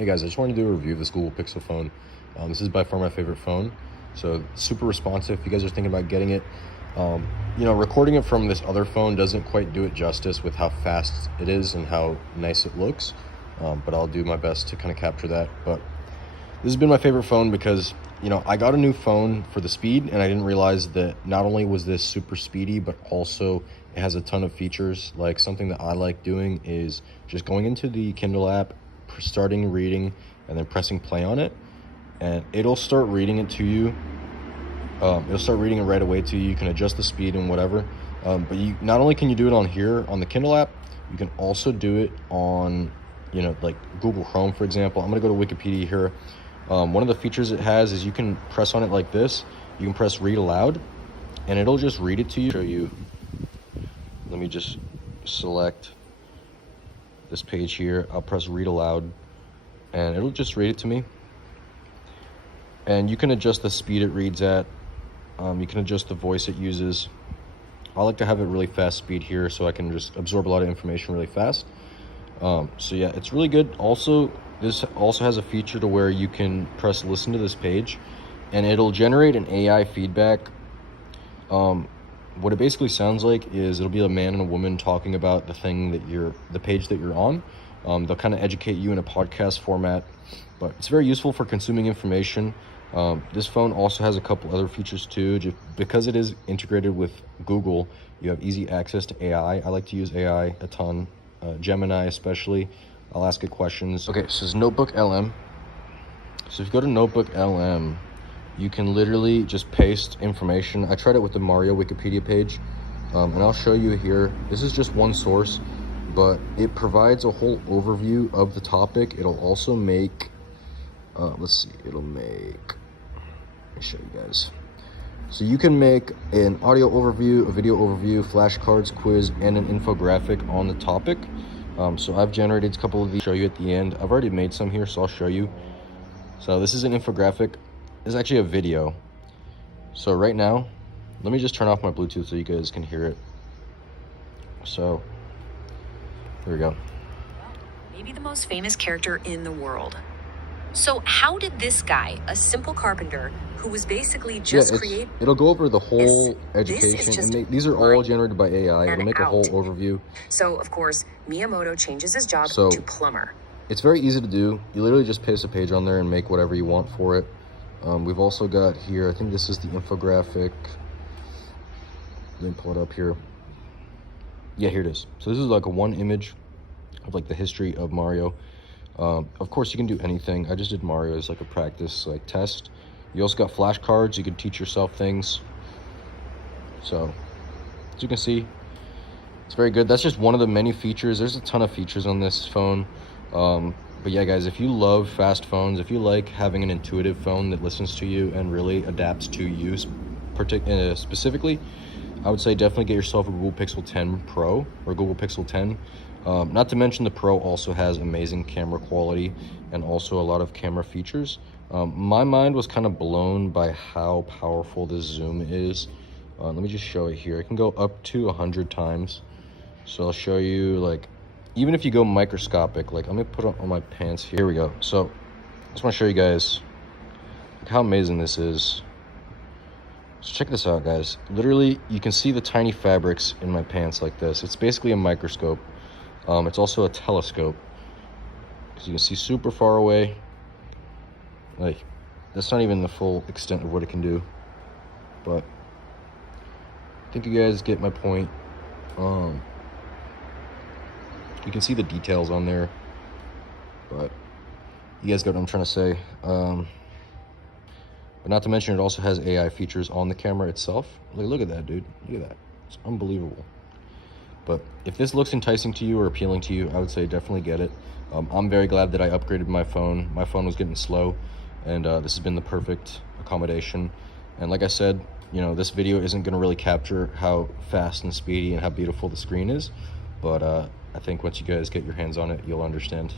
Hey guys, I just wanted to do a review of this Google Pixel phone. This is by far my favorite phone. So super responsive. If you guys are thinking about getting it, recording it from this other phone doesn't quite do it justice with how fast it is and how nice it looks. But I'll do my best to kind of capture that. But this has been my favorite phone because, I got a new phone for the speed and I didn't realize that not only was this super speedy, but also it has a ton of features. Like something that I like doing is just going into the Kindle app, starting reading, and then pressing play on it, and it'll start reading it to you. It'll start reading it right away to you. You can adjust the speed and whatever, but you not only can you do it on here on the Kindle app, you can also do it on like Google Chrome, for example. I'm gonna go to Wikipedia here. One of the features it has is you can press on it like this. You can press read aloud and it'll just read it to you. Show you, let me just select this page here. I'll press read aloud and it'll just read it to me. And you can adjust the speed it reads at. You can adjust the voice it uses. I like to have it really fast speed here so I can just absorb a lot of information really fast. So yeah, it's really good. Also, this also has a feature to where you can press listen to this page and it'll generate an AI feedback. What it basically sounds like is it'll be a man and a woman talking about the page that you're on. They'll kind of educate you in a podcast format, but it's very useful for consuming information. This phone also has a couple other features too. Just because it is integrated with Google, you have easy access to AI. I like to use AI a ton, Gemini especially. I'll ask it questions. Okay, so it's Notebook LM. So if you go to Notebook LM, you can literally just paste information. I tried it with the Mario Wikipedia page, and I'll show you here. This is just one source, but it provides a whole overview of the topic. It'll also make, let me show you guys. So you can make an audio overview, a video overview, flashcards, quiz, and an infographic on the topic. So I've generated a couple of these, show you at the end. I've already made some here, so I'll show you. So this is an infographic. This is actually a video. So right now, let me just turn off my Bluetooth so you guys can hear it. So here we go. Maybe the most famous character in the world. So how did this guy, a simple carpenter who was basically just it'll go over the whole education, and these are all generated by AI. It'll make a whole overview. So of course, Miyamoto changes his job to plumber. It's very easy to do. You literally just paste a page on there and make whatever you want for it. We've also got here, I think this is the infographic. Let me pull it up here. Yeah, here it is. So this is like a one image of like the history of Mario. Of course, you can do anything. I just did Mario as like a practice test. You also got flashcards. You can teach yourself things. So as you can see, it's very good. That's just one of the many features. There's a ton of features on this phone. But yeah, guys, if you love fast phones, if you like having an intuitive phone that listens to you and really adapts to you specifically, I would say definitely get yourself a Google Pixel 10 Pro or Google Pixel 10. Not to mention the Pro also has amazing camera quality and also a lot of camera features. My mind was kind of blown by how powerful this zoom is. Let me just show it here. It can go up to 100 times. So I'll show you, like, even if you go microscopic, like I'm gonna put it on my pants here. Here we go. So I just want to show you guys like how amazing this is. So check this out, guys. Literally, you can see the tiny fabrics in my pants like this. It's basically a microscope. It's also a telescope, because you can see super far away. Like, that's not even the full extent of what it can do, but I think you guys get my point. You can see the details on there, but you guys got what I'm trying to say. But not to mention, it also has AI features on the camera itself. Look at that, dude. Look at that. It's unbelievable. But if this looks enticing to you or appealing to you, I would say definitely get it. I'm very glad that I upgraded my phone. My phone was getting slow, and this has been the perfect accommodation. And like I said, this video isn't going to really capture how fast and speedy and how beautiful the screen is, but I think once you guys get your hands on it, you'll understand.